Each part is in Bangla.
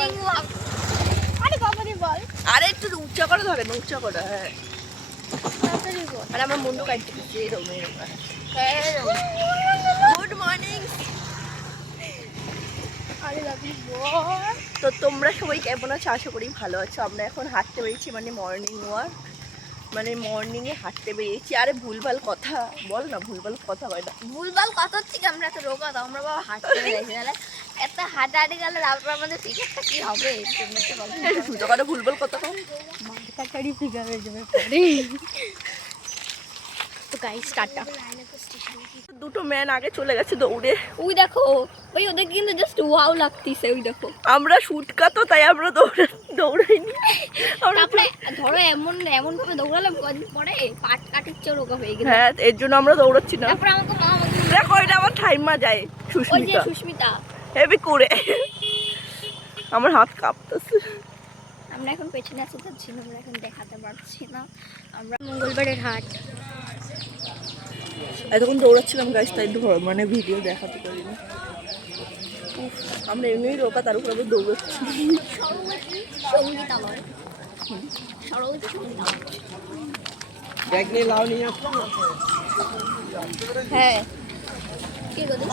Morning walk. আরে বাবারে বল, আরে একটু উচ্চা করে ধরে না, উচ্চা করে। হ্যাঁ তাড়াতাড়ি বল। আর আমার মুন্ডু কাটতে দিচ্ছে এরকম এরকম। Good morning. আরে লাভলি বল। তো তোমরা সবাই কেমন আছো? আশা করি ভালো আছো। আমরা এখন হাঁটতে বেরিয়েছি, মানে মর্নিং ওয়াক, মানে মর্নিংয়ে হাঁটতে বেরিয়েছি। আরে ভুলভাল কথা বল না, ভুলভাল কথা হয় না। ভুলভাল কথা থেকে আমরা একটা রোগা দাও, আমরা বাবা হাঁটতে বেরিয়েছি, তাহলে এত হাঁটাহাঁটি গেলে তারপর আমাদের ফিগারটা কি হবে? সুযোগ করে ভুলভাল কথা কম। মাথাটারি ফিগার হয়ে যাবে পরে। তো গাইস টাটা। দুটো ম্যান আগে চলে গেছে দৌড়ে। ওই দেখো, ওই ওদের কিন্তু জাস্ট ওয়াও লাগতিছে, ওই দেখো। আমরা শুটকা তো, তাই আমরা দৌড়াইনি। তারপরে ধরো এমন এমন ভাবে দৌড়ালাম কদিন পরে পাট কাটির চেয়ে রোগা হয়ে গেল। হ্যাঁ, এর জন্য আমরা দৌড়াচ্ছি না। তারপরে আমাকে মা আমাকে দেখো এটা আমার ঠাইমা যায়, ওই যে সুস্মিতা সুস্মিতা। হেবি করে আমার হাত কাঁপতেছে। আমরা এখন পেছনে আসতে যাচ্ছি না, আমরা এখন দেখাতে পারছি না। আমরা মঙ্গলবারের হাট। এতক্ষণ দৌড়াচ্ছিলাম গাইস, তাই মানে ভিডিও দেখাতে পারিনি। আমরা এমনি রোকা, তার উপর আবার দৌড়াচ্ছি। সঙ্গীতালয়, সরোজ সঙ্গীতালয়। হ্যাঁ কি বলি?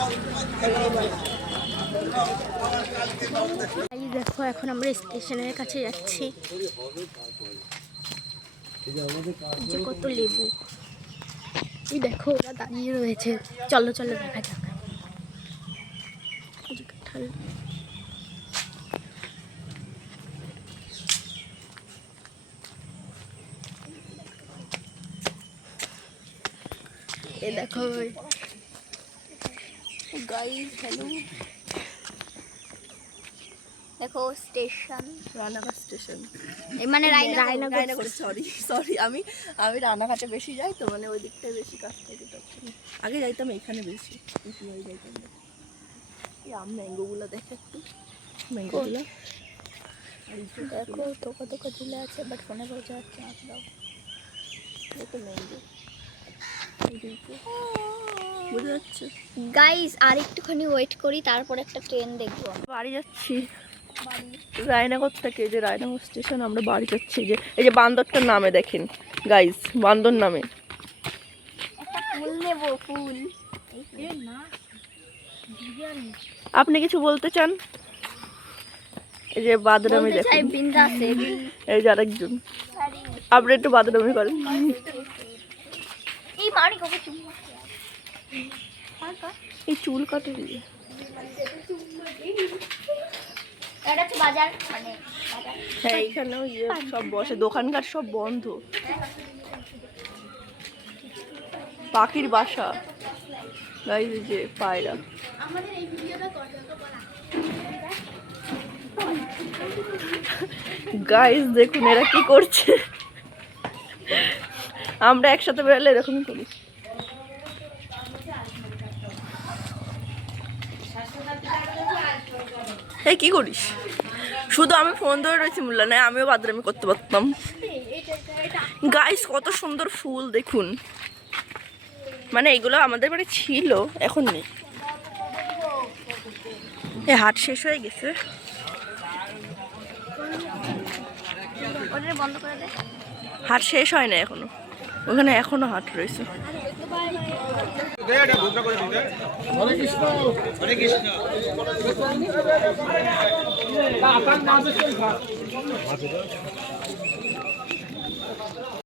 দেখো এখন আমরা স্টেশনের কাছে যাচ্ছি। যে কত লেবু, এই দেখো ওরা দাঁড়িয়ে রয়েছে। চলো চলো দেখা যাক। এই যে কাঁঠাল। এই দেখো গাইস, হ্যালো। দেখো স্টেশন, রানাঘাট স্টেশন, মানে রায়নগর। সরি আমি রানাঘাটে বেশি যাই তো, মানে ওই দিকটায় বেশি কাজ থাকে। তখন আগে যাইতাম এখানে বেশি যাইতাম না। এই ম্যাঙ্গোগুলো দেখে একটু, ম্যাঙ্গোগুলো দেখো তোকা তোকা ঝুলে আছে, বাট ফোনে বোঝা যাচ্ছে না। দাও দেখো ম্যাঙ্গো, বোঝা যাচ্ছে। গাইস আর একটুখানি ওয়েট করি, তারপর একটা ট্রেন দেখবো। বাড়ি যাচ্ছি রায়নগর থেকে। এই যে রায়নগর স্টেশন, আমরা বাড়ি যাচ্ছি। এই যে বান্দরটার নামে দেখেন গাইস, বান্দর নামে। একটা ফুল নেবো, ফুল। আপনি কিছু বলতে চান? এই যে বাদরামি দেখেন, এই যে আরেকজন। আপনি একটু বাদরামি করেন। এই মারি কবে চুল এই চুল কাটে দিয়ে। এটা হচ্ছে বাজার, মানে হ্যাঁ এখানেও সব বসে, দোকানঘাট সব বন্ধ। পাখির বাসা গাইস, এই যে পায়রা। গাইস দেখুন এরা কি করছে। আমরা একসাথে বেরোলে এরকমই করি। এই কি করিস? শুধু আমি ফোন ধরে রয়েছি, মূল্য নেই। আমিও বাদরামি করতে পারতাম। গাইস কত সুন্দর ফুল দেখুন, মানে এগুলো আমাদের বাড়ি ছিল, এখন নেই। এই হাট শেষ হয়ে গেছে। বন্ধ করে দে। হাট শেষ হয় না এখনো, ওখানে এখনো হাট রয়েছে।